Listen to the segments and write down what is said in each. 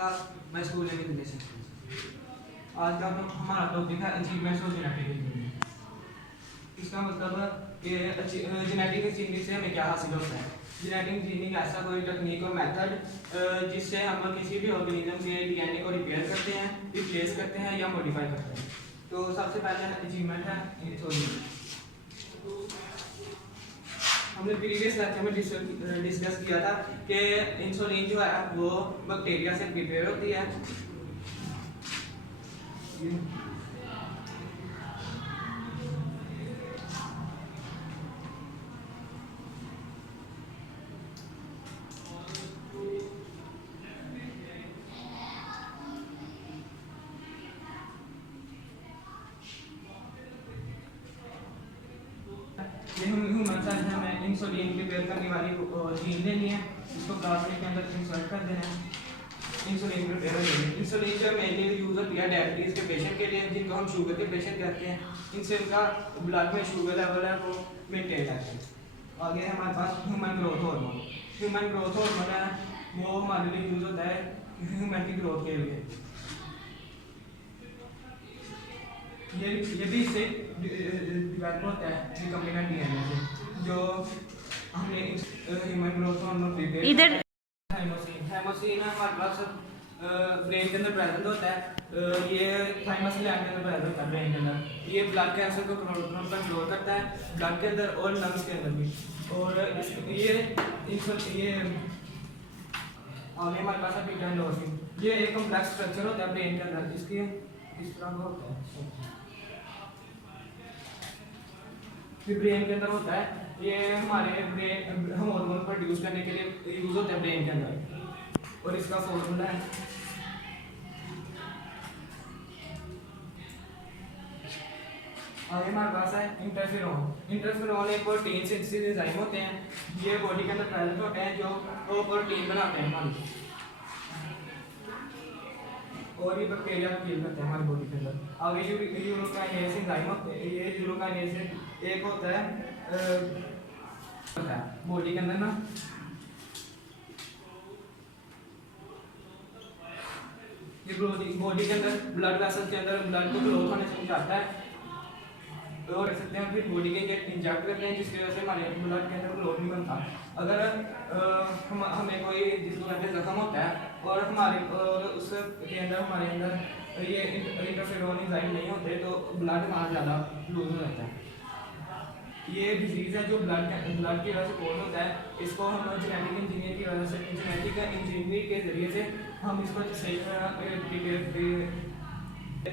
Class मैं school में relation. आज का हमारा टॉपिक है अचीवमेंट्स और जेनेटिक इंजीनियरिंग। इसका मतलब कि जेनेटिक इंजीनियरिंग से हमें क्या हासिल होता है। जेनेटिक इंजीनियरिंग ऐसा कोई टेक्निक और मेथड जिससे हम किसी भी ऑर्गेनिज्म के डीएनए को रिपेयर करते हैं, रिप्लेस करते हैं या मॉडिफाई करते हैं। तो सबसे पहले अचीवमेंट है इंसुलिन। हमने प्रीवियस लेक्चर में डिस्कस किया था कि इंसुलिन जो है वो बैक्टीरिया से प्रिपेयर होती है। ह्यूमन सेल में इंसुलिन प्रिपेयर करने वाली जीन लेनी है, इसको प्लाज्मा के अंदर इंसर्ट कर देना है। इंसुलिन प्रिपेयर हो जाएगी। इंसुलिन जो मेनली यूज होती है डायबिटीज के पेशेंट के लिए, जिनको हम शुगर के पेशेंट कहते हैं। इनसे उनका ब्लड में शुगर लेवल है वो मेंटेन रहता है। आगे हमारे पास human growth hormone. Human growth hormone है वो हमारे लिए यूज होता है ह्यूमन की ग्रोथ के लिए। ये भी इससे डेवलप होता है रिकम्बिनेंट डीएनए से, जो हमने ह्यूमन ग्रोथ हार्मोन प्रिपेयर इधर थाइमोसिन हमारे पास ब्रेन के अंदर प्रेजेंट होता है। ये थाइमस ग्लैंड के अंदर प्रेजेंट होता है ब्रेन के अंदर। ये ब्लड कैंसर को कंट्रोल करता है ब्लड के अंदर और लंग्स के अंदर भी। और ये हमारे पास है बीटा एंडोर्फिन। ये एक कॉम्प्लेक्स स्ट्रक्चर होता है ब्रेन के अंदर, इसकी इस तरह का होता है। फिर ब्रेन के अंदर होता है, ये हमारे ब्रेन हम हार्मोन प्रोड्यूस करने के लिए यूज होता है ब्रेन के अंदर। और इसका फॉर्मूला है आगे हमारे पास है इंटरफेरॉन। इंटरफेरॉन एक प्रोटीन सिंथेसिस एंजाइम होते हैं, ये बॉडी के अंदर प्रेजेंट होते हैं जो वो प्रोटीन बनाते हैं हमारी, और ये बैक्टीरिया किल करते हैं हमारी बॉडी के अंदर। आगे यूरोकाइनेज एंजाइम होते हैं। ये यूरोकाइनेज एक होता है बॉडी के अंदर ना, ये बॉडी के अंदर ब्लड वेसल्स के अंदर ब्लड को ग्रोथ होने से बचाता है और कर सकते हैं। फिर बॉडी के इंजेक्ट करते हैं जिसकी वजह से हमारे ब्लड के अंदर ग्लोब नहीं बनता। अगर हमें कोई जिसको कहते हैं जख्म होता है और उसके अंदर हमारे अंदर ये इंटरफेरॉन एंजाइम नहीं होते तो ब्लड वहाँ ज़्यादा लूज हो जाता है। ये डिजीज़ है जो ब्लड की वजह से कॉज होता है। इसको हम जेनेटिक इंजीनियर की वजह से, जेनेटिक इंजीनियरिंग के जरिए से हम इसको सही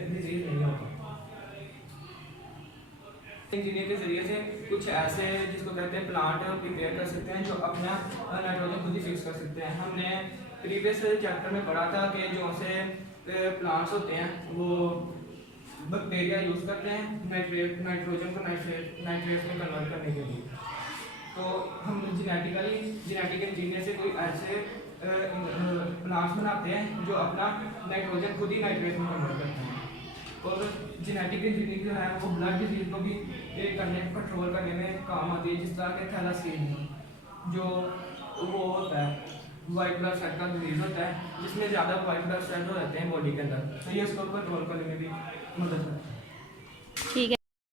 डिजीज़ नहीं होता। इंजीनियर के जरिए से कुछ ऐसे जिसको कहते हैं प्लांट प्रिपेयर कर सकते हैं जो अपना नाइट्रोजन खुद ही फिक्स कर सकते हैं। हमने प्रीवियस चैप्टर में पढ़ा था कि जो से प्लांट्स होते हैं वो बैक्टीरिया यूज करते हैं नाइट्रोजन को नाइट्रेट में कन्वर्ट करने के लिए। तो हम जेनेटिक इंजीनियर से कोई ऐसे प्लांट्स बनाते हैं जो अपना नाइट्रोजन खुद ही नाइट्रेट में कन्वर्ट करते हैं। और जेनेटिक इंजीनियरिंग जो है वो ब्लड डिजीज को भी कंट्रोल करने में काम आती है, जिस तरह के थैलासीमिया जो वो होता है वाइट ब्लड सेल का डिजीज होता है, जिसमें ज़्यादा वाइट ब्लड सेल हो जाते हैं बॉडी के अंदर, तो ये उसको कंट्रोल करने में भी मदद करता है।